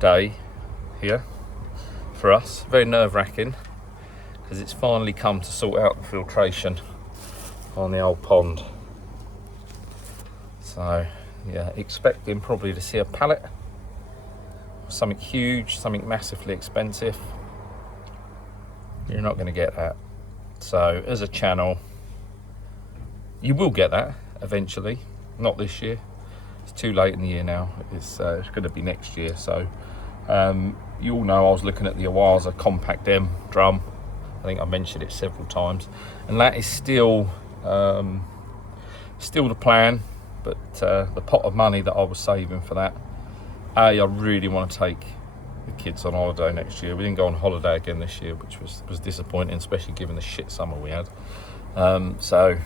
day here for us. Very nerve-wracking because it's finally come to sort out the filtration on the old pond. So yeah, expecting probably to see a pallet, something huge, something massively expensive. You're not going to get that. So as a channel, you will get that eventually, not this year. It's too late in the year now. It's going to be next year. So you all know I was looking at the Awaza Compact M drum. I think I mentioned it several times, and that is still the plan. But the pot of money that I was saving for that, I really want to take the kids on holiday next year. We didn't go on holiday again this year, which was disappointing, especially given the shit summer we had. So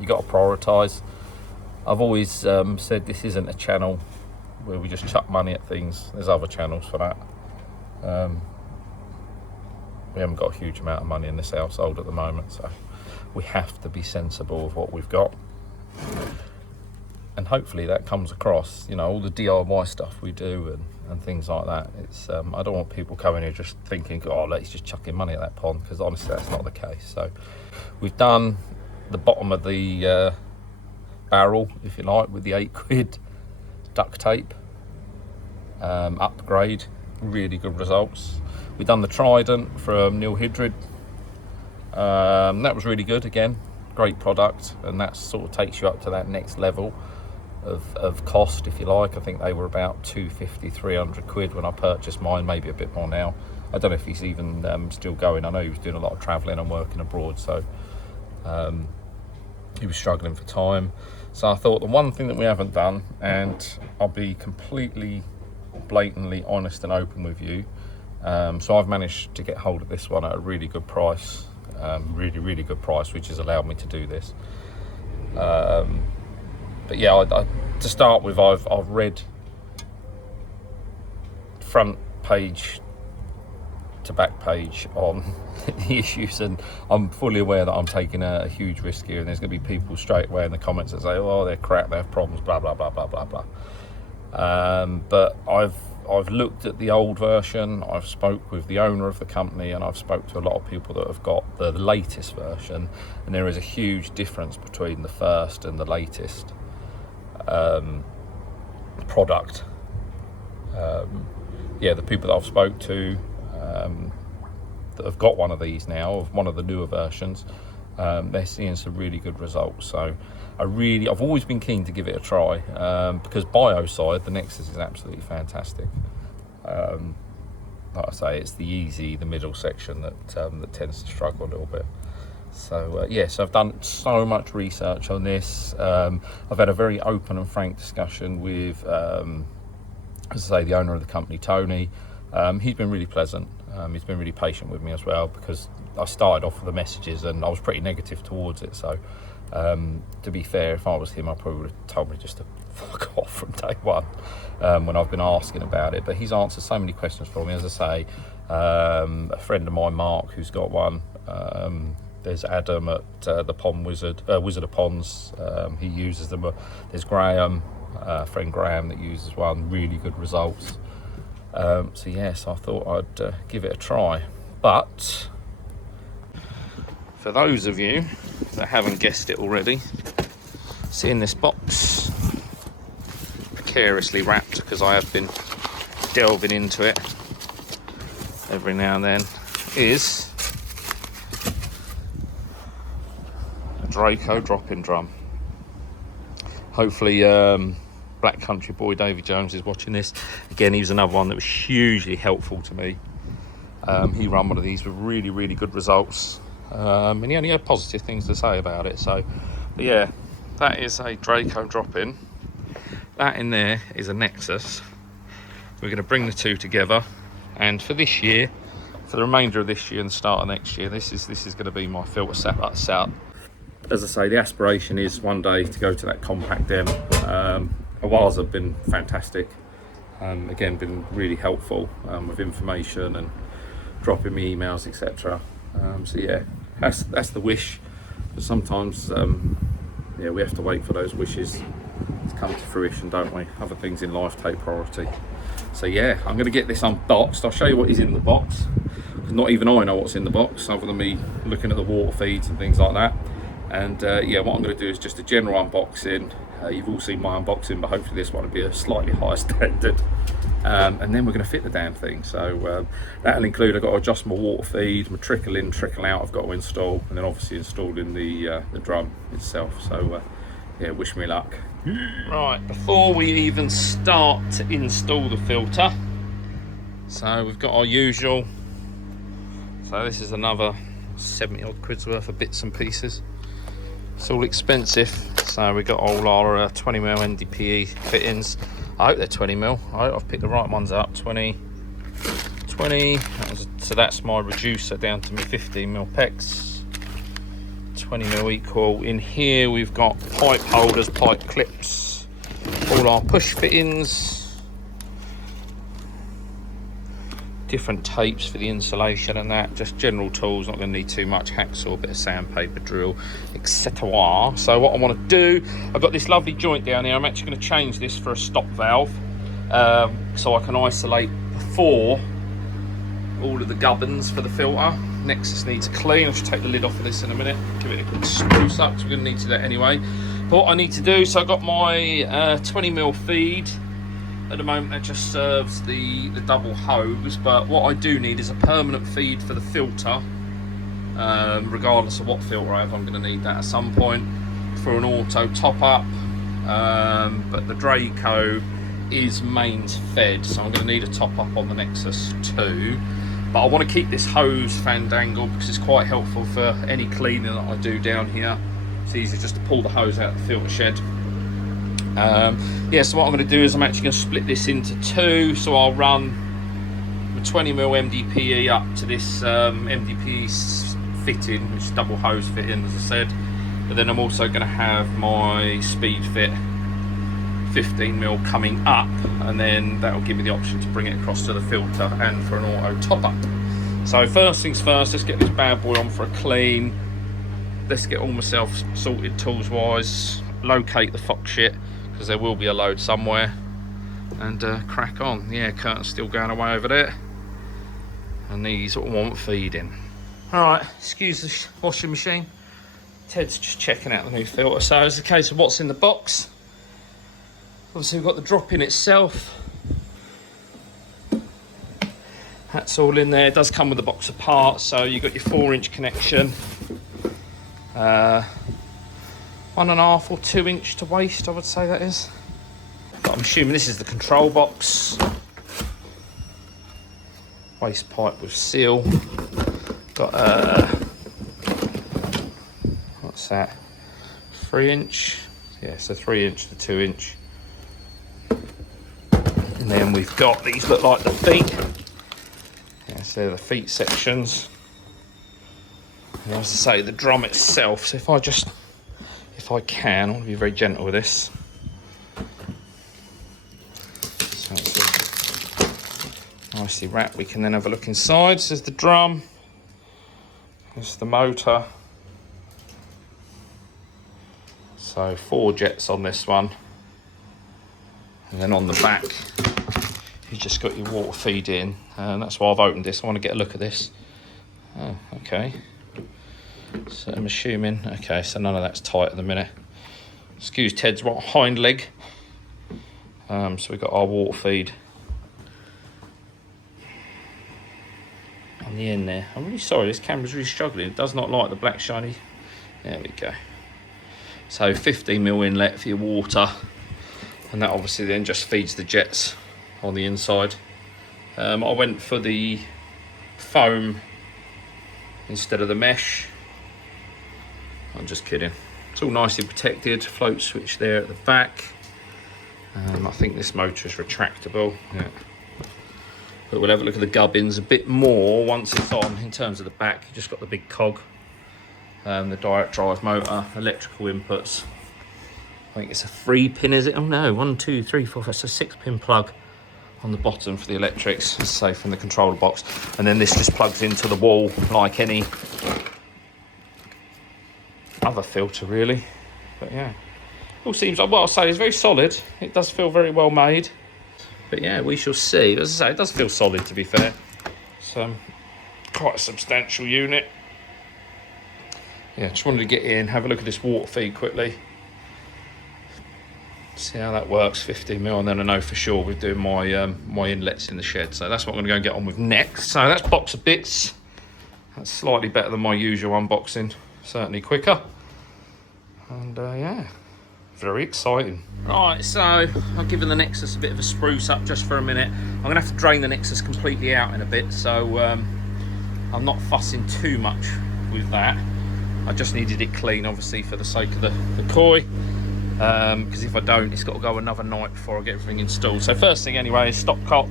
you got to prioritise. I've always said this isn't a channel where we just chuck money at things. There's other channels for that. We haven't got a huge amount of money in this household at the moment, so we have to be sensible of what we've got. And hopefully that comes across, you know, all the DIY stuff we do and things like that. It's I don't want people coming here just thinking, oh, let's just chuck in money at that pond, because honestly that's not the case. So we've done the bottom of the barrel, if you like, with the £8 duct tape upgrade. Really good results. We've done the Trident from Neil Hydrid. That was really good. Again, great product, and that sort of takes you up to that next level of cost, if you like. I think they were about 250, 300 quid when I purchased mine, maybe a bit more now. I don't know if he's even still going. I know he was doing a lot of travelling and working abroad, so he was struggling for time. So I thought the one thing that we haven't done, and I'll be completely blatantly honest and open with you, so I've managed to get hold of this one at a really good price, really good price, which has allowed me to do this. But yeah, to start with, I've read front page to back page on the issues, and I'm fully aware that I'm taking a huge risk here, and there's going to be people straight away in the comments that say, oh, they're crap, they have problems, blah blah blah blah blah blah. But I've looked at the old version, I've spoke with the owner of the company, and I've spoke to a lot of people that have got the latest version, and there is a huge difference between the first and the latest product. Yeah, the people that I've spoke to that have got one of these now, of one of the newer versions, they're seeing some really good results. So I've always been keen to give it a try, because bioside, the Nexus is absolutely fantastic. Like I say, it's the middle section that tends to struggle a little bit. So yes, I've done so much research on this. I've had a very open and frank discussion with, as I say, the owner of the company, Tony. He's been really pleasant. He's been really patient with me as well, because I started off with the messages and I was pretty negative towards it. So to be fair, if I was him, I probably would have told me just to fuck off from day one when I've been asking about it. But he's answered so many questions for me. As I say, a friend of mine, Mark, who's got one. There's Adam at the Pond Wizard of Ponds. He uses them. There's Graham, friend Graham, that uses one. Really good results. So yes, I thought I'd give it a try. But for those of you that haven't guessed it already, seeing this box precariously wrapped, because I have been delving into it every now and then, is a DRACO Drop In Drum. Hopefully Black Country Boy Davy Jones is watching this. Again, he was another one that was hugely helpful to me. He ran one of these with really good results, and he only had positive things to say about it. So but yeah, that is a DRACO Drop In. That in there is a Nexus. We're going to bring the two together, and for this year, for the remainder of this year and the start of next year, this is going to be my filter setup. As I say, the aspiration is one day to go to that Compact M. Awaza have been fantastic. Again, been really helpful with information and dropping me emails, etc. So yeah, that's the wish. But sometimes, yeah, we have to wait for those wishes to come to fruition, don't we? Other things in life take priority. So yeah, I'm going to get this unboxed. I'll show you what is in the box. Not even I know what's in the box, other than me looking at the water feeds and things like that. And yeah, what I'm going to do is just a general unboxing. You've all seen my unboxing, but hopefully this one will be a slightly higher standard. And then we're going to fit the damn thing. So that'll include, I've got to adjust my water feed, my trickle in, trickle out I've got to install, and then obviously installing the drum itself. So yeah, wish me luck. Right, before we even start to install the filter, so we've got our usual, so this is another 70 odd quid's worth of bits and pieces. It's all expensive. So we got all our 20mm NDPE fittings. I hope they're 20mm. I hope I've picked the right ones up. 20. So that's my reducer down to my 15mm PEX. 20mm equal. In here we've got pipe holders, pipe clips, all our push fittings, different tapes for the insulation and that, just general tools, not going to need too much, hacksaw, bit of sandpaper, drill, etc. So what I want to do, I've got this lovely joint down here. I'm actually going to change this for a stop valve, so I can isolate before all of the gubbins for the filter. Nexus needs a clean. I should take the lid off of this in a minute, give it a quick spruce up, because we're going to need to do that anyway. But what I need to do, so I've got my 20mm feed. At the moment that just serves the double hose, but what I do need is a permanent feed for the filter. Regardless of what filter I have, I'm going to need that at some point for an auto top up. But the DRACO is mains fed, so I'm going to need a top up on the Nexus too. But I want to keep this hose fandangled because it's quite helpful for any cleaning that I do down here. It's easy just to pull the hose out of the filter shed. Yeah, so what I'm going to do is I'm actually going to split this into two. So I'll run the 20mm MDPE up to this MDPE fitting, which is double hose fitting, as I said. But then I'm also going to have my speed fit 15mm coming up, and then that will give me the option to bring it across to the filter and for an auto top up. So first things first, let's get this bad boy on for a clean. Let's get all myself sorted tools wise, locate the fox shit, because there will be a load somewhere, and crack on. Yeah, curtain's still going away over there, and these all want feeding. All right, excuse the washing machine. Ted's just checking out the new filter. So it's a case of what's in the box. Obviously we've got the drop in itself. That's all in there. It does come with a box of parts, so you've got your 4-inch connection. 1.5 or 2 inch to waste, I would say that is. But I'm assuming this is the control box. Waste pipe with seal. Got what's that? 3-inch. Yeah, so 3-inch to 2-inch. And then we've got these, look like the feet. Yeah, so they're the feet sections. And as I say, the drum itself. So if I can, I want to be very gentle with this. So it's nicely wrapped. We can then have a look inside. This is the drum. This is the motor. So 4 jets on this one. And then on the back, you've just got your water feed in. And that's why I've opened this. I want to get a look at this. Oh, okay. So I'm assuming, okay, so none of that's tight at the minute. Excuse Ted's right hind leg. So we've got our water feed on the end there. I'm really sorry, this camera's really struggling. It does not like the black shiny. There we go. So 15mm inlet for your water, and that obviously then just feeds the jets on the inside. I went for the foam instead of the mesh. I'm just kidding. It's all nicely protected. Float switch there at the back. I think this motor is retractable. Yeah. But we'll have a look at the gubbins a bit more once it's on. In terms of the back, you just got the big cog, the direct drive motor, electrical inputs. I think it's a 3-pin, is it? Oh no, 1, 2, 3, 4. That's a 6-pin plug on the bottom for the electrics, as I say, from the controller box. And then this just plugs into the wall like any other filter really. But yeah, all seems, well, I'll say it's very solid. It does feel very well made. But yeah, we shall see. As I say, it does feel solid, to be fair. So quite a substantial unit. Yeah, just wanted to get in, have a look at this water feed quickly, see how that works. 15mm, and then I know for sure we're doing my my inlets in the shed. So that's what I'm going to go and get on with next. So that's box of bits. That's slightly better than my usual unboxing, certainly quicker. And yeah, very exciting. Right, so I've given the Nexus a bit of a spruce up just for a minute. I'm going to have to drain the Nexus completely out in a bit, so I'm not fussing too much with that. I just needed it clean, obviously, for the sake of the koi, because if I don't, it's got to go another night before I get everything installed. So first thing anyway is stop cop.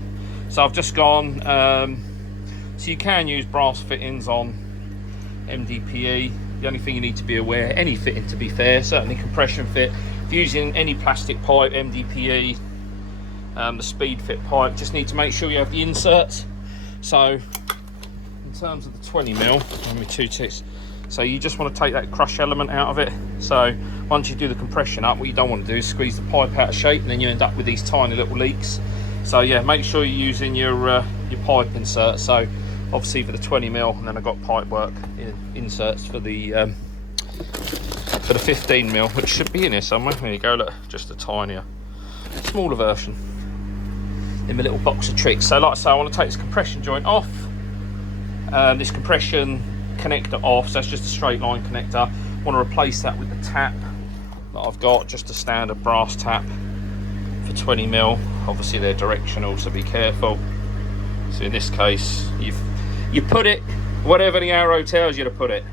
So I've just gone, so you can use brass fittings on MDPE. The only thing you need to be aware, any fitting to be fair, certainly compression fit, if you're using any plastic pipe, MDPE, the speed fit pipe, just need to make sure you have the inserts. So in terms of the 20mm, give me 2 ticks. So you just want to take that crush element out of it. So once you do the compression up, what you don't want to do is squeeze the pipe out of shape, and then you end up with these tiny little leaks. So yeah, make sure you're using your pipe insert. So obviously for the 20mm, and then I've got pipe work inserts for the 15mm, which should be in here somewhere. There you go, look, just a tinier, smaller version in my little box of tricks. So like I say, I want to take this compression joint off, this compression connector off, so that's just a straight line connector. I want to replace that with the tap that I've got, just a standard brass tap for 20mm. Obviously they're directional, so be careful. So in this case, you put it whatever the arrow tells you to put it.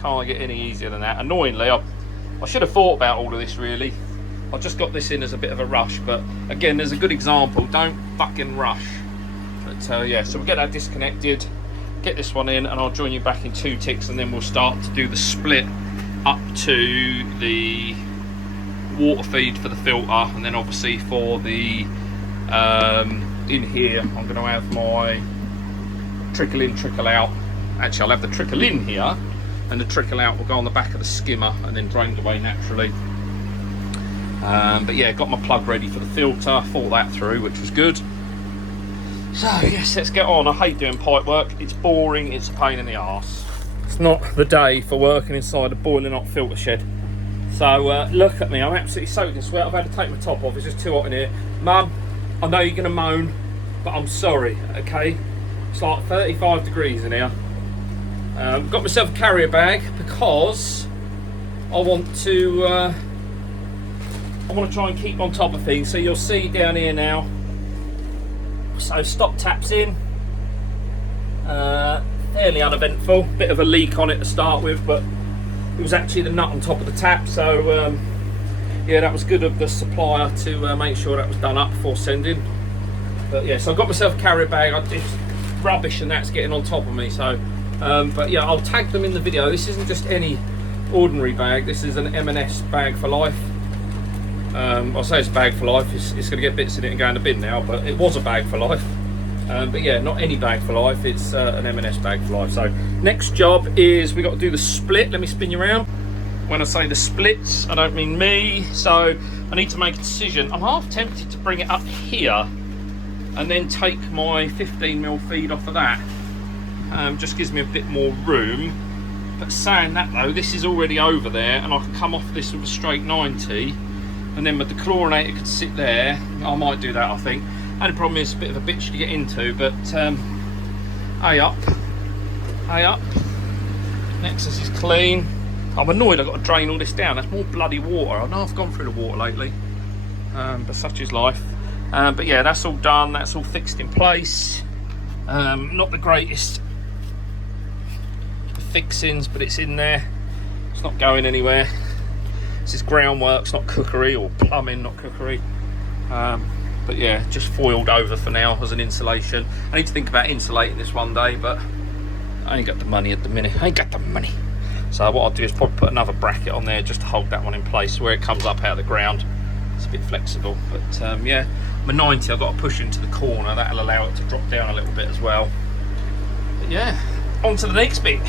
Can't get any easier than that. Annoyingly, I should have thought about all of this really. I just got this in as a bit of a rush, but again, there's a good example. Don't fucking rush. But yeah, so we'll get that disconnected, get this one in, and I'll join you back in 2 ticks, and then we'll start to do the split up to the water feed for the filter, and then obviously for the in here I'm going to have my trickle in, trickle out. Actually, I'll have the trickle in here, and the trickle out will go on the back of the skimmer and then drained away naturally. But yeah, got my plug ready for the filter, thought that through, which was good. So yes, let's get on. I hate doing pipe work. It's boring, it's a pain in the arse. It's not the day for working inside a boiling hot filter shed. So look at me, I'm absolutely soaked in sweat. I've had to take my top off, it's just too hot in here. Mum, I know you're gonna moan, but I'm sorry, okay? It's like 35 degrees in here. Got myself a carrier bag because I want to try and keep on top of things. So you'll see down here now. So stop taps in, fairly uneventful, bit of a leak on it to start with, but it was actually the nut on top of the tap. So yeah, that was good of the supplier to make sure that was done up before sending. But yeah, so I've got myself a carrier bag. It's rubbish and that's getting on top of me. So but yeah, I'll tag them in the video. This isn't just any ordinary bag, this is an M&S bag for life. I'll say it's a bag for life, it's going to get bits in it and go in the bin now, but it was a bag for life. But yeah, not any bag for life, it's an M&S bag for life. So next job is we got to do the split. Let me spin you around. When I say the splits, I don't mean me. So I need to make a decision. I'm half tempted to bring it up here and then take my 15mm feed off of that. Just gives me a bit more room. But saying that though, this is already over there and I can come off this with a straight 90. And then with the chlorinator could sit there. I might do that, I think. Only problem is it's a bit of a bitch to get into, but A up. Nexus is clean. I'm annoyed I've got to drain all this down. That's more bloody water. I know I've gone through the water lately, but such is life. But yeah, that's all done. That's all fixed in place. Not the greatest fixings, but it's in there. It's not going anywhere. This is groundworks, not cookery, or plumbing, not cookery. But yeah, just foiled over for now as an insulation. I need to think about insulating this one day, but I ain't got the money at the minute. So what I'll do is probably put another bracket on there just to hold that one in place where it comes up out of the ground. It's a bit flexible, but yeah, my 90 I've got to push into the corner. That'll allow it to drop down a little bit as well. But yeah, on to the next bit.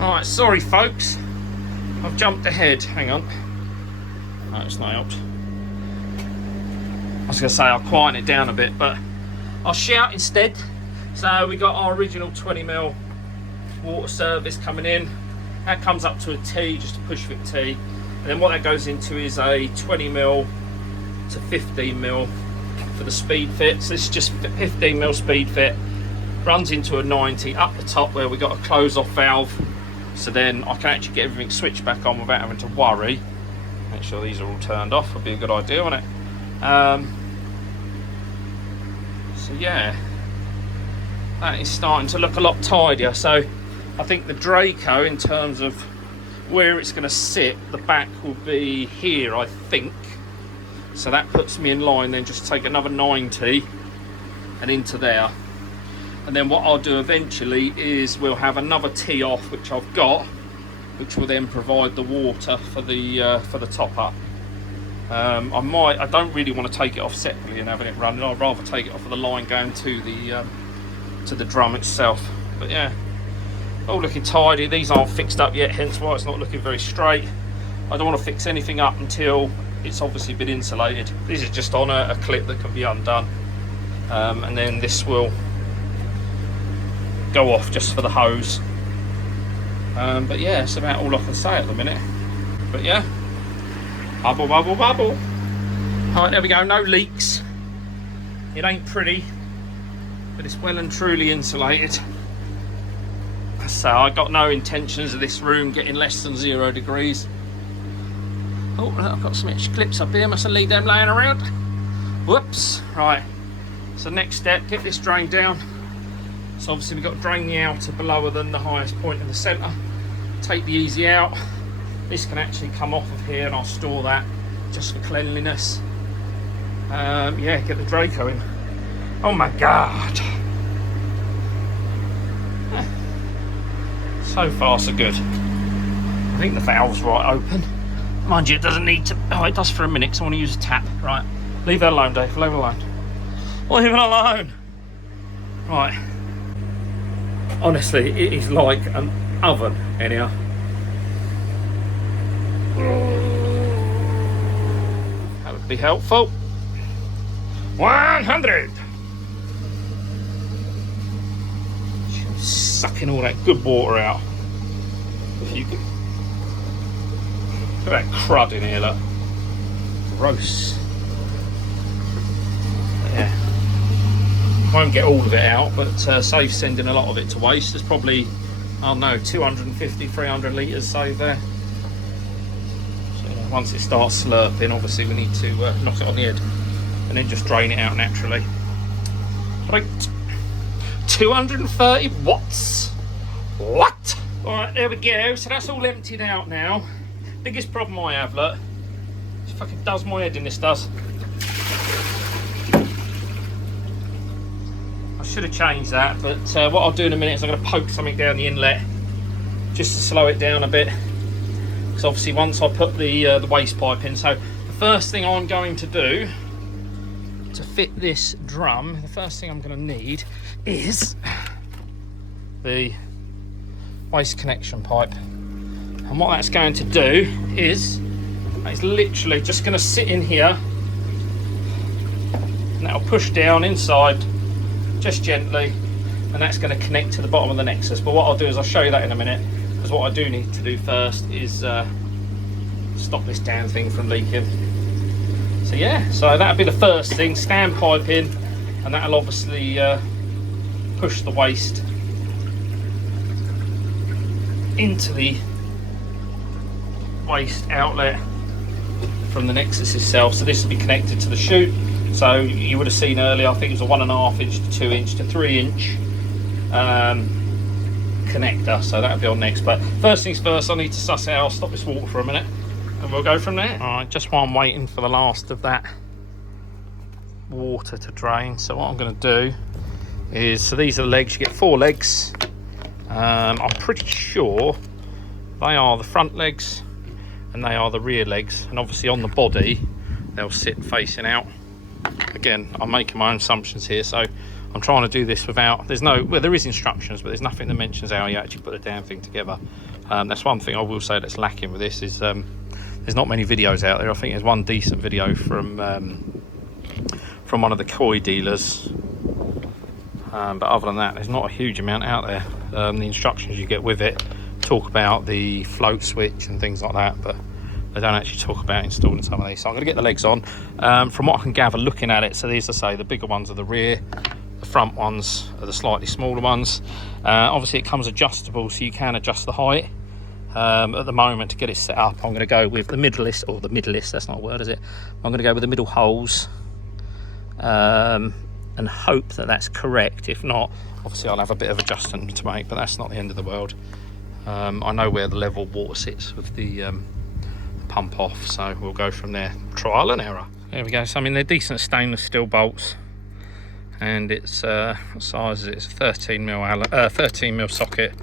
All right, sorry folks, I've jumped ahead. Hang on. No, it's not out. was going to say I'll quieten it down a bit, but I'll shout instead. So we got our original 20mm water service coming in. That comes up to a T, just a push fit T. And then what that goes into is a 20mm to 15mm for the speed fit. So this is just 15mm speed fit. Runs into a 90 up the top where we got a close off valve. So then I can actually get everything switched back on without having to worry. Make sure these are all turned off, would be a good idea, wouldn't it? So yeah, that is starting to look a lot tidier. So I think the Draco, in terms of where it's going to sit, the back will be here, I think. So that puts me in line, then just take another 90 and into there. And then what I'll do eventually is we'll have another tee off, which I've got, which will then provide the water for the top up. I don't really want to take it off separately and having it running. I'd rather take it off of the line going to the drum itself. But yeah, all looking tidy. These aren't fixed up yet, hence why it's not looking very straight. I don't want to fix anything up until it's obviously been insulated. This is just on a clip that can be undone, and then this will go off just for the hose. But yeah, that's about all I can say at the minute. But yeah, bubble, bubble, bubble. All right, there we go, no leaks. It ain't pretty, but it's well and truly insulated. So I got no intentions of this room getting less than 0 degrees. Oh, I've got some extra clips up here, must have leave them laying around. Whoops. Right, so next step, get this drain down. So obviously we've got to drain the outer below than the highest point in the centre. Take the easy out. This can actually come off of here and I'll store that just for cleanliness. Yeah, get the Draco in. Oh my God. So far so good. I think the valve's right open. Mind you, it doesn't need to. Oh, it does for a minute because I want to use a tap. Right, leave that alone, Dave. Leave it alone. Leave it alone. Right. Honestly, it is like an oven in here. That would be helpful. 100. Sucking all that good water out. If you could. Look at that crud in here, look. Gross. Yeah. Won't get all of it out, but saves sending a lot of it to waste. There's probably, I don't know, 250, 300 litres saved there. So once it starts slurping, obviously we need to knock it on the head and then just drain it out naturally. Right. 230 watts. What? Alright, there we go. So that's all emptied out now. Biggest problem I have, look. It fucking does my head in, this does. I should have changed that, but what I'll do in a minute is I'm going to poke something down the inlet just to slow it down a bit. Because obviously once I put the waste pipe in, so the first thing I'm going to do to fit this drum, the first thing I'm going to need is the waste connection pipe. And what that's going to do is it's literally just going to sit in here and that'll push down inside just gently, and that's going to connect to the bottom of the Nexus. But what I'll do is I'll show you that in a minute, because what I do need to do first is stop this damn thing from leaking. So yeah, so that'll be the first thing, stand pipe in, and that'll obviously push the waste into the waste outlet from the Nexus itself. So this will be connected to the chute. So you would have seen earlier, I think it was a 1.5 inch to 2 inch to 3 inch connector. So that'll be on next. But first things first, I need to suss it out. I'll stop this water for a minute and we'll go from there. All right, just while I'm waiting for the last of that water to drain. So what I'm going to do is, so these are the legs. You get 4 legs. I'm pretty sure they are the front legs and they are the rear legs, and obviously on the body they'll sit facing out. Again, I'm making my own assumptions here, so I'm trying to do this without, there's no, well there is instructions, but there's nothing that mentions how you actually put the damn thing together. That's one thing I will say that's lacking with this, is there's not many videos out there. I think there's one decent video from from one of the koi dealers. But other than that, there's not a huge amount out there. The instructions you get with it talk about the float switch and things like that, but they don't actually talk about installing some of these. So I'm going to get the legs on. From what I can gather looking at it, so these, I say, the bigger ones are the rear, the front ones are the slightly smaller ones. Obviously it comes adjustable, so you can adjust the height. At the moment, to get it set up, I'm going to go with the middleist, or the middleist, that's not a word, is it? I'm going to go with the middle holes, and hope that that's correct. If not, obviously I'll have a bit of adjustment to make, but that's not the end of the world. I know where the level water sits with the pump off, so we'll go from there. Trial and error. There we go. So I mean, they're decent stainless steel bolts, and it's what size is it? It's a 13mm socket.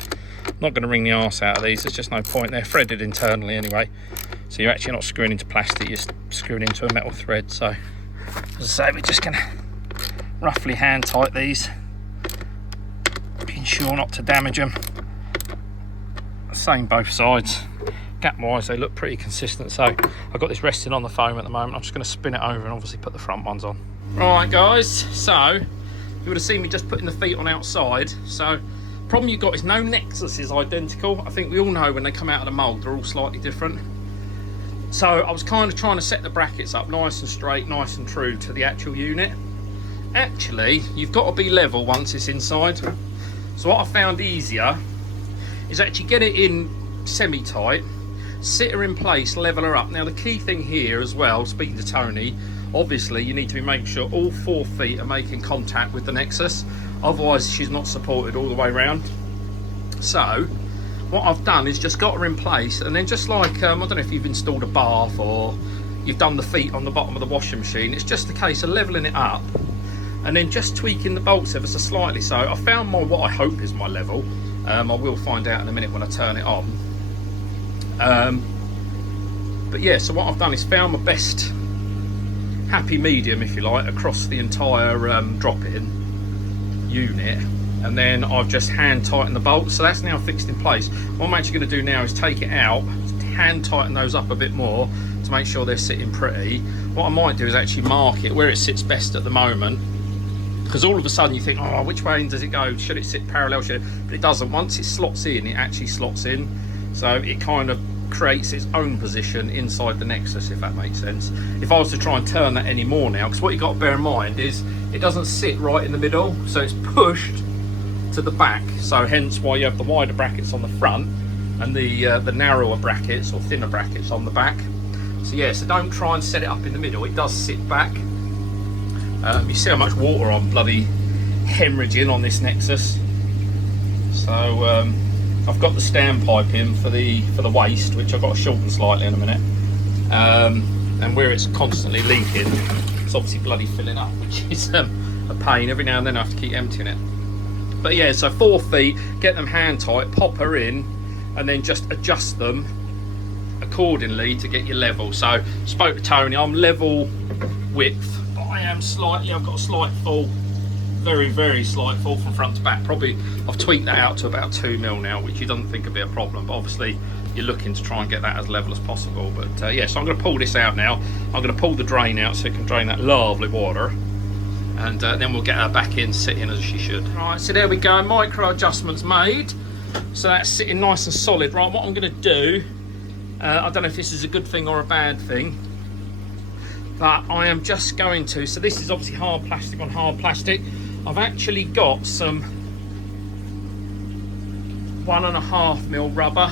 Not going to wring the arse out of these, there's just no point. They're threaded internally anyway, so you're actually not screwing into plastic, you're screwing into a metal thread. So as I say, we're just going to roughly hand tight these, being sure not to damage them. Same both sides. Gap wise they look pretty consistent, so I've got this resting on the foam at the moment. I'm just going to spin it over and obviously put the front ones on. Right guys, so you would have seen me just putting the feet on outside. So problem you've got is no Nexus is identical. I think we all know when they come out of the mould they're all slightly different. So I was kind of trying to set the brackets up nice and straight, nice and true to the actual unit. Actually, you've got to be level once it's inside. So what I found easier is actually get it in semi-tight, sit her in place, level her up. Now the key thing here as well, speaking to Tony, obviously you need to be making sure all 4 feet are making contact with the Nexus, otherwise she's not supported all the way around. So what I've done is just got her in place, and then just like I don't know if you've installed a bath or you've done the feet on the bottom of the washing machine, it's just a case of leveling it up and then just tweaking the bolts ever so slightly. So I found what I hope is my level. I will find out in a minute when I turn it on. But yeah, so what I've done is found my best happy medium, if you like, across the entire drop-in unit, and then I've just hand tightened the bolts. So that's now fixed in place. What I'm actually going to do now is take it out, hand tighten those up a bit more to make sure they're sitting pretty. What I might do is actually mark it where it sits best at the moment, because all of a sudden you think, oh, which way does it go? Should it sit parallel? But it doesn't. Once it slots in, it actually slots in. So it kind of creates its own position inside the Nexus, if that makes sense. If I was to try and turn that any more now, because what you've got to bear in mind is it doesn't sit right in the middle, so it's pushed to the back. So hence why you have the wider brackets on the front and the narrower brackets or thinner brackets on the back. So yeah, so don't try and set it up in the middle. It does sit back. You see how much water I'm bloody hemorrhaging on this Nexus. So I've got the standpipe in for the waste, which I've got to shorten slightly in a minute. And where it's constantly leaking, it's obviously bloody filling up, which is a pain. Every now and then I have to keep emptying it. But yeah, so 4 feet, get them hand tight, pop her in, and then just adjust them accordingly to get your level. So spoke to Tony, I'm level width. I am slightly, I've got a slight fall, very, very slight fall from front to back. Probably, I've tweaked that out to about 2mm now, which you don't think would be a problem, but obviously you're looking to try and get that as level as possible. But yeah, so I'm going to pull this out now. I'm going to pull the drain out so it can drain that lovely water, and then we'll get her back in, sitting as she should. Right, so there we go, micro adjustments made. So that's sitting nice and solid. Right, what I'm going to do, I don't know if this is a good thing or a bad thing, but I am just going to, so this is obviously hard plastic on hard plastic. I've actually got some 1.5mm rubber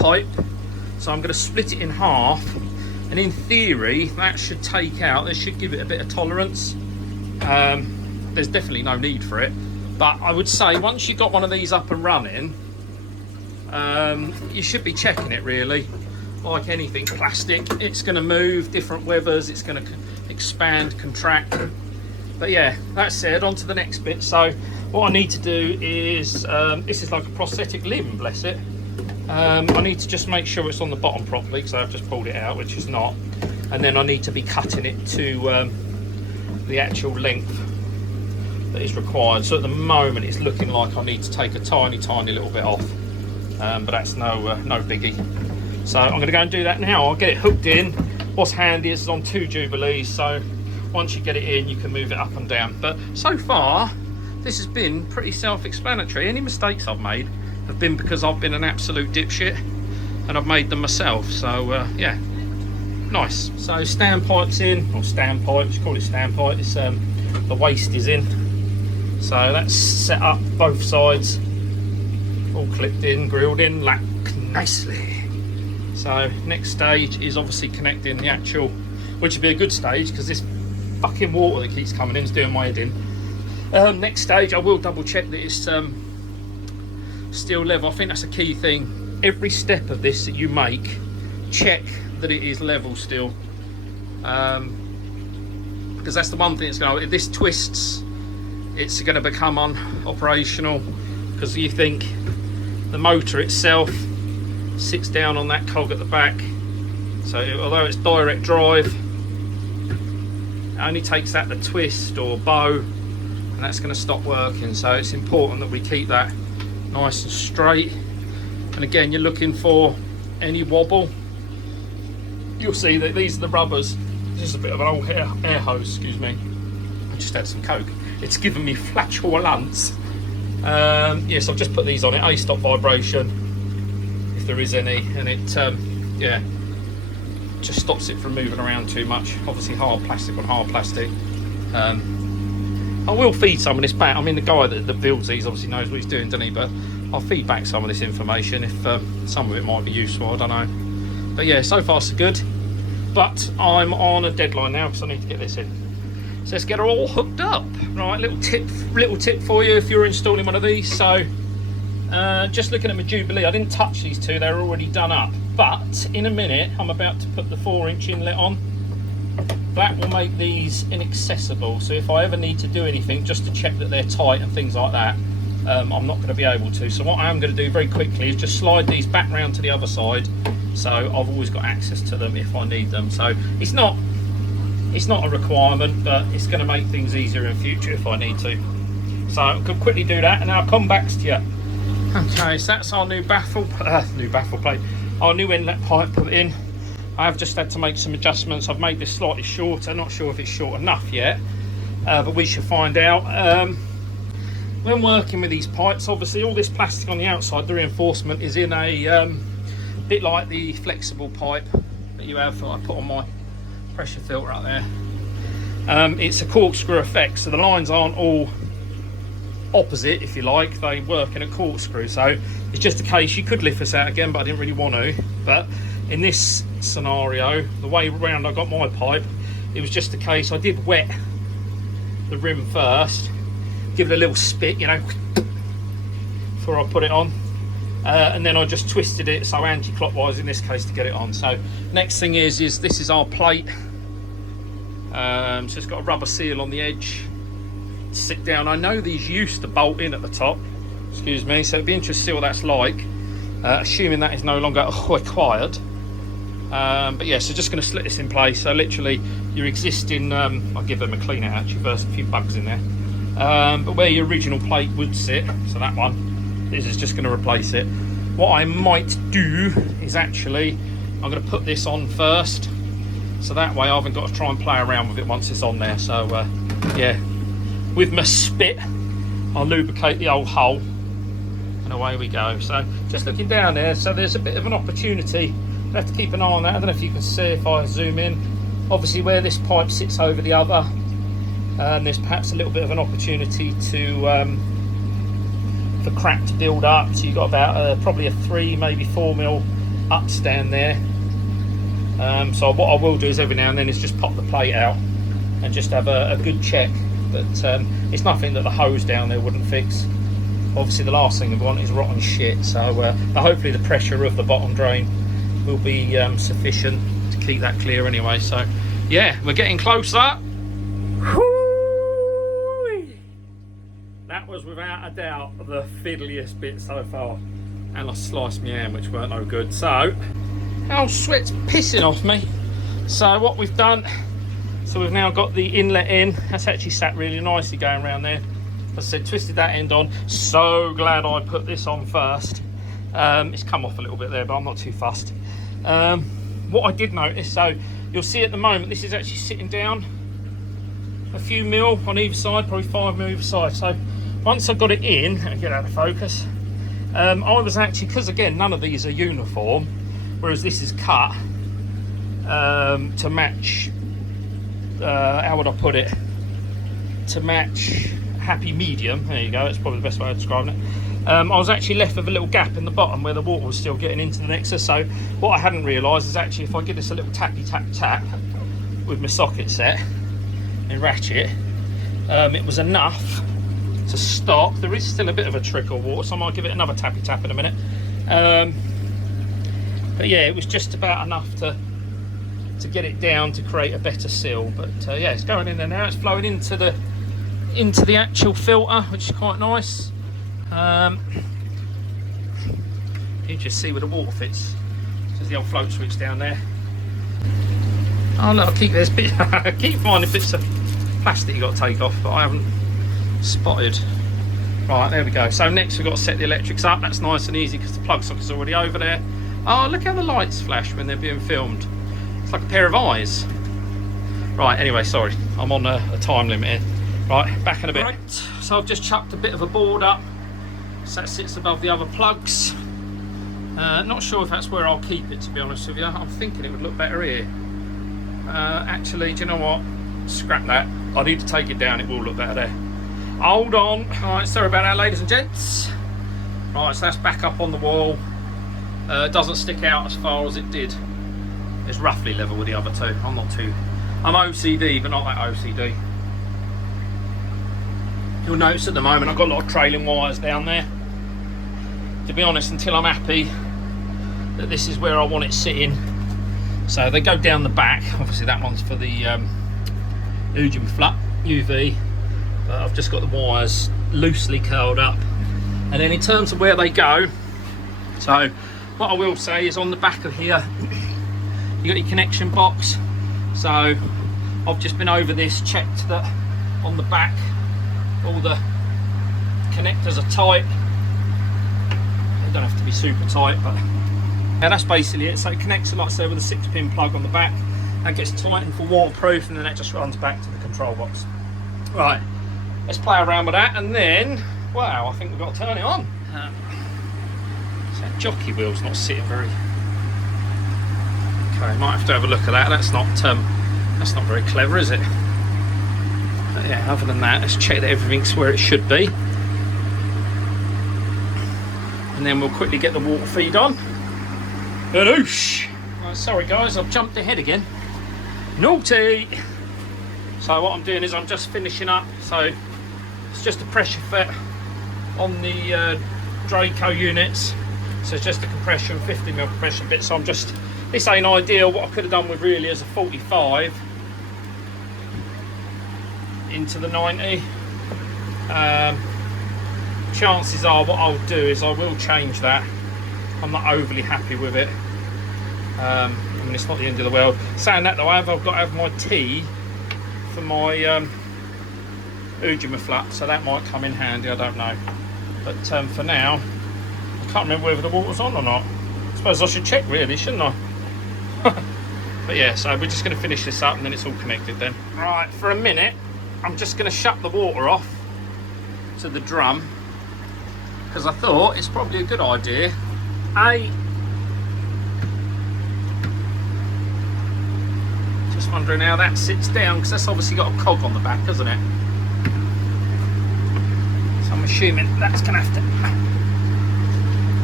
pipe, so I'm going to split it in half, and in theory that should take out, this should give it a bit of tolerance. There's definitely no need for it, but I would say once you've got one of these up and running, you should be checking it really. Like anything plastic, it's going to move different weathers, it's going to expand, contract. But yeah, that said, on to the next bit. So what I need to do is, this is like a prosthetic limb, bless it. I need to just make sure it's on the bottom properly, because I've just pulled it out, which is not. And then I need to be cutting it to the actual length that is required. So at the moment it's looking like I need to take a tiny little bit off, but that's no biggie. So I'm going to go and do that now. I'll get it hooked in. What's handy is it's on 2 Jubilees, so once you get it in, you can move it up and down. But so far, this has been pretty self-explanatory. Any mistakes I've made have been because I've been an absolute dipshit and I've made them myself. So yeah, nice. So standpipe's in, or standpipe, just call it standpipe. It's the waste is in. So that's set up both sides, all clipped in, grilled in, lapped nicely. So next stage is obviously connecting the actual, which would be a good stage because this fucking water that keeps coming in is doing my head in. Next stage I will double check that it's still level. I think that's a key thing. Every step of this that you make, check that it is level still, because that's the one thing that's going to, if this twists, it's going to become unoperational, because you think the motor itself sits down on that cog at the back. So although it's direct drive, it only takes that to twist or bow, and that's going to stop working. So it's important that we keep that nice and straight. And again, you're looking for any wobble. You'll see that these are the rubbers. This is a bit of an old air hose, excuse me. I just had some Coke. It's given me flatulence. Yes, I've just put these on it. A, stop vibration, if there is any, and it, yeah, just stops it from moving around too much. Obviously, hard plastic on hard plastic. I will feed some of this back. I mean, the guy that builds these obviously knows what he's doing, doesn't he? But I'll feed back some of this information if some of it might be useful. I don't know. But yeah, so far so good. But I'm on a deadline now because I need to get this in. So let's get her all hooked up. Right, little tip for you if you're installing one of these. So just looking at my Jubilee, I didn't touch these two, they're already done up. But in a minute, I'm about to put the 4-inch inlet on. That will make these inaccessible. So if I ever need to do anything just to check that they're tight and things like that, I'm not going to be able to. So what I am going to do very quickly is just slide these back round to the other side, so I've always got access to them if I need them. So it's not a requirement, but it's going to make things easier in future if I need to. So I can quickly do that and I'll come back to you. Okay, so that's our new baffle plate, our new inlet pipe put in. I have just had to make some adjustments. I've made this slightly shorter, not sure if it's short enough yet, but we should find out. When working with these pipes, obviously all this plastic on the outside, the reinforcement is in a bit like the flexible pipe that you have, I put on my pressure filter up there. It's a corkscrew effect, so the lines aren't all opposite, if you like, they work in a corkscrew. So it's just a case, you could lift this out again, but I didn't really want to. But in this scenario, the way around I got my pipe, it was just a case, I did wet the rim first, give it a little spit, you know, before I put it on, and then I just twisted it so anti-clockwise in this case to get it on. So next thing is this is our plate. So it's got a rubber seal on the edge to sit down. I know these used to bolt in at the top, excuse me, so it'd be interesting to see what that's like, assuming that is no longer required. But yeah, so just going to slit this in place. So literally your existing, I'll give them a clean out actually first, a few bugs in there. But where your original plate would sit, so that one, this is just going to replace it. What I might do is actually, I'm going to put this on first, so that way I haven't got to try and play around with it once it's on there. So yeah, with my spit, I'll lubricate the old hole, and away we go. So just looking down there, so there's a bit of an opportunity. I have to keep an eye on that. I don't know if you can see if I zoom in. Obviously where this pipe sits over the other, there's perhaps a little bit of an opportunity to for crack to build up. So you've got about probably a 3, maybe 4 mil upstand there. So what I will do is every now and then is just pop the plate out and just have a good check. But it's nothing that the hose down there wouldn't fix. Obviously the last thing we want is rotten shit. So hopefully the pressure of the bottom drain will be sufficient to keep that clear anyway. So yeah, we're getting closer. That was without a doubt the fiddliest bit so far, and I sliced my hand, which weren't no good. So our sweat's pissing off me. So what we've done, so we've now got the inlet in. That's actually sat really nicely going around there. As I said, twisted that end on. So glad I put this on first. It's come off a little bit there, but I'm not too fussed. What I did notice, so you'll see at the moment this is actually sitting down a few mil on either side, probably 5 mil either side. So once I got it in, and get out of focus, I was actually, because again none of these are uniform, whereas this is cut to match, how would I put it, to match happy medium. There you go, that's probably the best way of describing it. I was actually left with a little gap in the bottom where the water was still getting into the Nexus. So what I hadn't realised is actually if I give this a little tappy tap tap with my socket set and ratchet, it was enough to stop. There is still a bit of a trickle of water, so I might give it another tappy tap in a minute. But yeah, it was just about enough to get it down to create a better seal. But yeah, it's going in there now. It's flowing into the actual filter, which is quite nice. You just see where the water fits. There's the old float switch down there. Oh look, there's bit, I keep finding bits of plastic you got to take off, but I haven't spotted. Right, there we go. So next we've got to set the electrics up. That's nice and easy because the plug socket's already over there. Oh, look how the lights flash when they're being filmed. It's like a pair of eyes. Right, anyway, sorry, I'm on a time limit here. Right, back in a bit. Right, so I've just chucked a bit of a board up, so that sits above the other plugs. Not sure if that's where I'll keep it, to be honest with you. I'm thinking it would look better here. Actually, do you know what? Scrap that. I need to take it down, it will look better there. Hold on. Alright, sorry about that, ladies and gents. Right, so that's back up on the wall. It doesn't stick out as far as it did. It's roughly level with the other two. I'm OCD, but not that OCD. You'll notice at the moment I've got a lot of trailing wires down there. To be honest, until I'm happy that this is where I want it sitting. So they go down the back. Obviously that one's for the Ujim flat UV. But I've just got the wires loosely curled up. And then in terms of where they go, so what I will say is on the back of here, you got your connection box. So I've just been over this, checked that on the back all the connectors are tight. They don't have to be super tight, but yeah, that's basically it. So it connects, like I say, with a 6-pin plug on the back. That gets tightened for waterproof, and then that just runs back to the control box. Right, let's play around with that, and then, wow, I think we've got to turn it on. So that jockey wheel's not sitting very. Okay, might have to have a look at that. That's not very clever, is it? But yeah, other than that, let's check that everything's where it should be. And then we'll quickly get the water feed on. Badoosh! Right, sorry guys, I've jumped ahead again. Naughty! So what I'm doing is I'm just finishing up. So it's just a pressure fit on the DRACO units. So it's just a compression, 50mm compression bit. So I'm just, this ain't ideal. What I could have done with really is a 45 into the 90. Chances are what I'll do is I will change that. I'm not overly happy with it. I mean, it's not the end of the world. Saying that though, I've got to have my T for my Ujima flat, so that might come in handy, I don't know. But for now, I can't remember whether the water's on or not. I suppose I should check really, shouldn't I? But yeah, so we're just going to finish this up and then it's all connected then. Right, for a minute, I'm just going to shut the water off to the drum, because I thought it's probably a good idea. Just wondering how that sits down, because that's obviously got a cog on the back, hasn't it? So I'm assuming that's going to have to...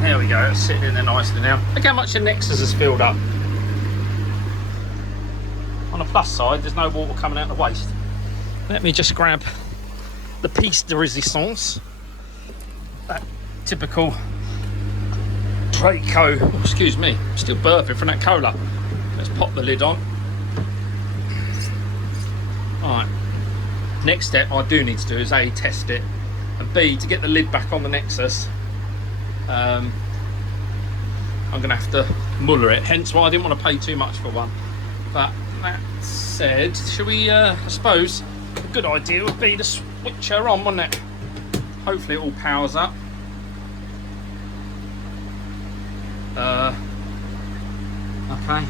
There we go, it's sitting in there nicely now. Look how much the Nexus has filled up. On the plus side, there's no water coming out the waste. Let me just grab the piece de resistance. That typical DRACO, oh, excuse me, I'm still burping from that cola. Let's pop the lid on. Alright, next step I do need to do is A, test it, and B, to get the lid back on the Nexus, I'm going to have to muller it, hence why I didn't want to pay too much for one. But that said, should we, I suppose, a good idea would be to switch her on, wouldn't it? Hopefully it all powers up. Okay.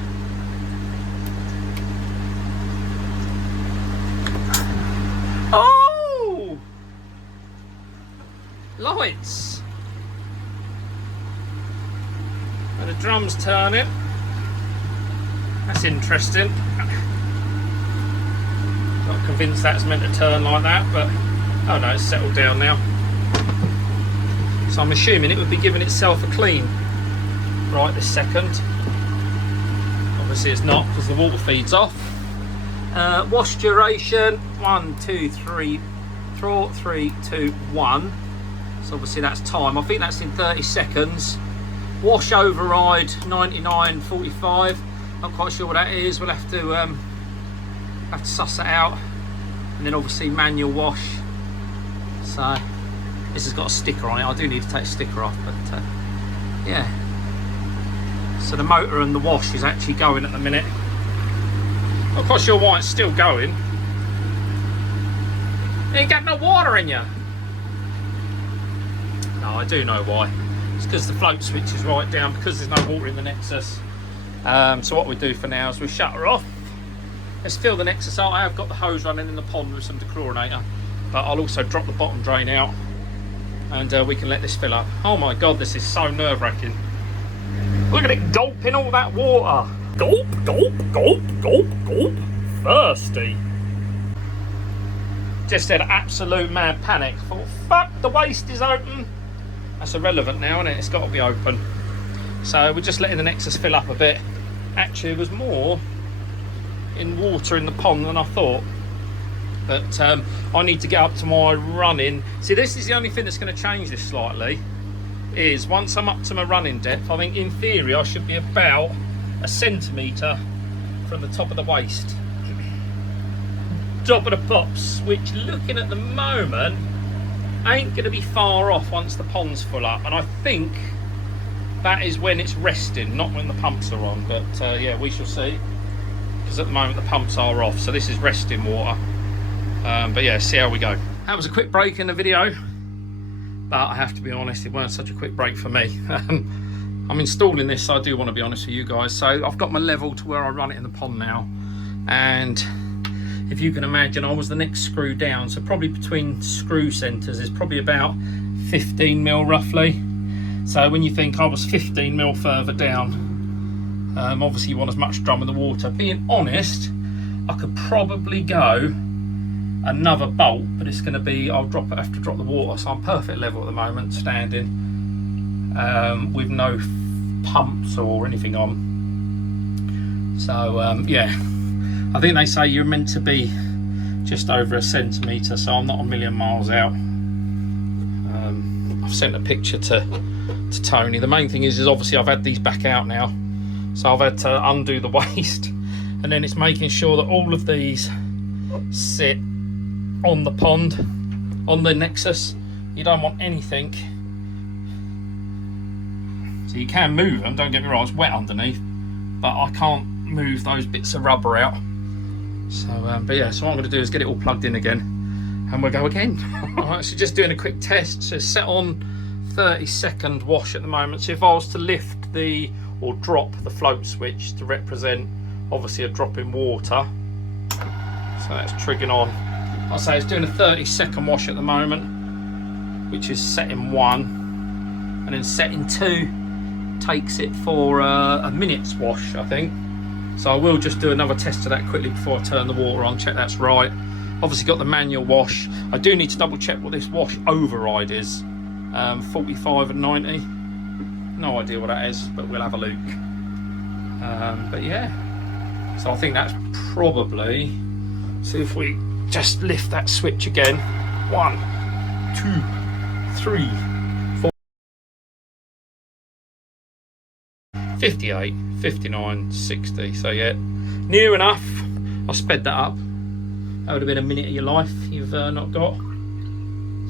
Oh! Lights. And the drum's turning. That's interesting. Not convinced that's meant to turn like that, but oh no, it's settled down now. So I'm assuming it would be giving itself a clean right this second. Obviously it's not, because the water feed's off. Wash duration 1, 2, 3, 4, 3, 2, 1. So obviously that's time. I think that's in 30 seconds. Wash override 99.45. Not quite sure what that is. We'll have to suss it out. And then obviously manual wash. So this has got a sticker on it. I do need to take a sticker off, but yeah. So the motor and the wash is actually going at the minute. Not quite sure why it's still going. You ain't got no water in you. No, I do know why. It's because the float switch is right down, because there's no water in the Nexus. So what we do for now is we shut her off. Let's fill the Nexus out. I have got the hose running in the pond with some dechlorinator, but I'll also drop the bottom drain out, and we can let this fill up. Oh my god, this is so nerve-wracking. Look at it gulping all that water. Gulp, gulp, gulp, gulp, gulp. Thirsty. Just had absolute mad panic. Thought, fuck, the waste is open. That's irrelevant now, isn't it? It's got to be open. So we're just letting the Nexus fill up a bit. Actually, there was more in water in the pond than I thought. But I need to get up to my running. See, this is the only thing that's going to change this slightly. Is once I'm up to my running depth, I think in theory I should be about 1 centimetre from the top of the waist. Top of the pops, which looking at the moment ain't going to be far off once the pond's full up. And I think that is when it's resting, not when the pumps are on. But yeah, we shall see. Because at the moment the pumps are off, so this is resting water. But yeah, see how we go. That was a quick break in the video, but I have to be honest, it weren't such a quick break for me. I'm installing this, so I do want to be honest with you guys. So I've got my level to where I run it in the pond now, and if you can imagine, I was the next screw down, so probably between screw centres is probably about 15 mil roughly. So when you think I was 15 mil further down, obviously you want as much drum in the water. Being honest, I could probably go another bolt, but it's going to be, I'll have to drop the water, so I'm perfect level at the moment, standing, with no pumps or anything on. So yeah, I think they say you're meant to be just over 1 centimetre, so I'm not a million miles out. I've sent a picture to Tony. The main thing is obviously I've had these back out now, so I've had to undo the waste, and then it's making sure that all of these sit on the pond, on the Nexus. You don't want anything, so you can move them, don't get me wrong, it's wet underneath, but I can't move those bits of rubber out. So but yeah, so what I'm going to do is get it all plugged in again, and we'll go again. Alright, so just doing a quick test. So it's set on 30-second wash at the moment. So if I was to lift or drop the float switch to represent obviously a drop in water, so that's triggering on. I'll say it's doing a 30-second wash at the moment, which is setting 1, and then setting 2 takes it for a minute's wash, I think. So I will just do another test of that quickly before I turn the water on, check that's right. Obviously got the manual wash. I do need to double check what this wash override is. 45 and 90. No idea what that is, but we'll have a look. But yeah, so I think that's probably, see if we just lift that switch again. 1, 2, 3, 4, 58, 59, 60. So yeah, near enough. I sped that up. That would have been a minute of your life you've not got.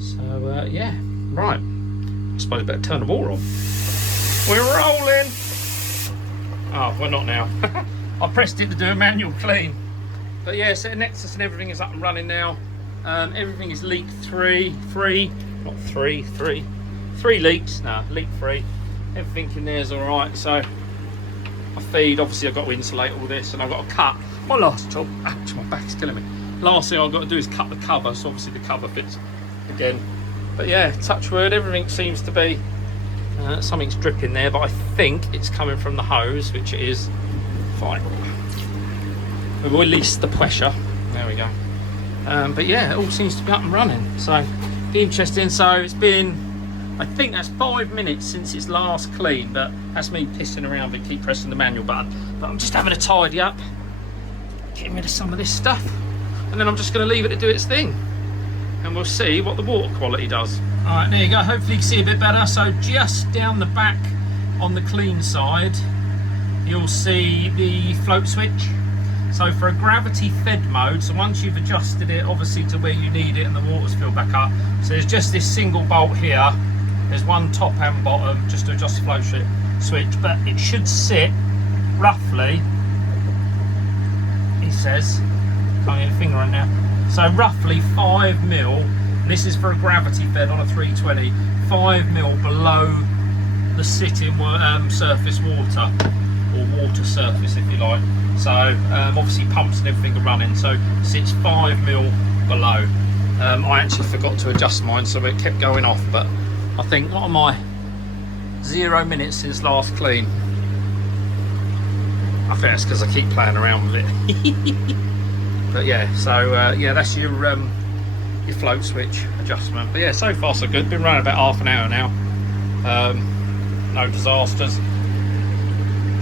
So yeah, right. I suppose I better turn the water on. We're rolling. Oh, we're not now. I pressed it to do a manual clean. But yeah, so the Nexus and everything is up and running now. Everything is leak free, not three leaks, no, leak free. Everything in there is all right. So I feed, obviously I've got to insulate all this, and I've got to cut my last job. Ouch, my back's killing me. last thing I've got to do is cut the cover, so obviously the cover fits again. But yeah, touch wood, everything seems to be, something's dripping there, but I think it's coming from the hose, which it is. Fine. We've released the pressure. There we go. But yeah, it all seems to be up and running. So, be interesting. So it's been, I think that's 5 minutes since it's last clean, but that's me pissing around and keep pressing the manual button. But I'm just having a tidy up, getting rid of some of this stuff, and then I'm just going to leave it to do its thing, and we'll see what the water quality does. All right, there you go. Hopefully you can see a bit better. So just down the back on the clean side, you'll see the float switch. So for a gravity fed mode, so once you've adjusted it obviously to where you need it and the water's filled back up, so there's just this single bolt here. There's one top and bottom just to adjust the float switch, but it should sit roughly, he says, can't get a finger on now, so roughly 5 mil, and this is for a gravity fed on a 320, 5 mil below the sitting surface water, or water surface if you like. So obviously pumps and everything are running, so sits 5 mil below. I actually forgot to adjust mine, so it kept going off, but I think, what am I, 0 minutes since last clean. I think that's because I keep playing around with it. But yeah, so yeah, that's your float switch adjustment. But yeah, so far so good. Been running about half an hour now. No disasters.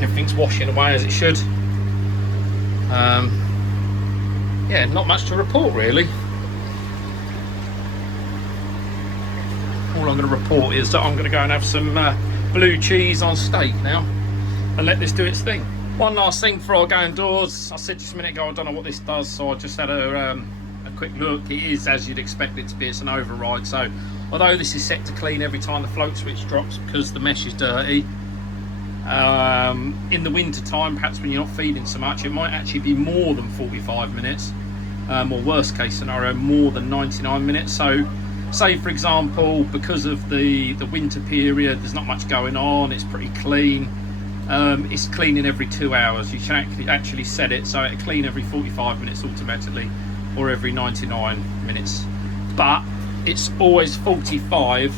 Everything's washing away as it should. Yeah, not much to report really. All I'm going to report is that I'm going to go and have some blue cheese on steak now and let this do its thing. One last thing before I go indoors. I said just a minute ago I don't know what this does, so I just had a quick look. It is as you'd expect it to be. It's an override, so although this is set to clean every time the float switch drops because the mesh is dirty, in the winter time, perhaps when you're not feeding so much, it might actually be more than 45 minutes, or worst case scenario, more than 99 minutes. So say for example, because of the winter period, there's not much going on, it's pretty clean, it's cleaning every 2 hours. You can actually set it so it'll clean every 45 minutes automatically, or every 99 minutes, but it's always 45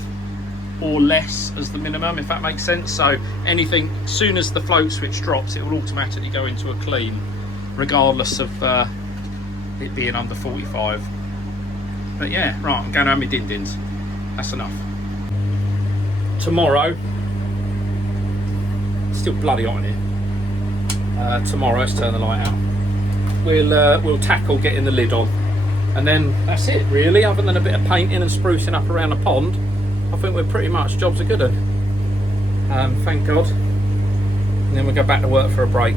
or less as the minimum, if that makes sense. So anything, as soon as the float switch drops, it will automatically go into a clean, regardless of it being under 45. But yeah, right, I'm going to have my din-dins. That's enough. Tomorrow, it's still bloody hot in here. Tomorrow, let's turn the light out. We'll tackle getting the lid on, and then that's it really. Other than a bit of painting and sprucing up around the pond, I think we're pretty much, job's a good one. Thank God. And then we'll go back to work for a break.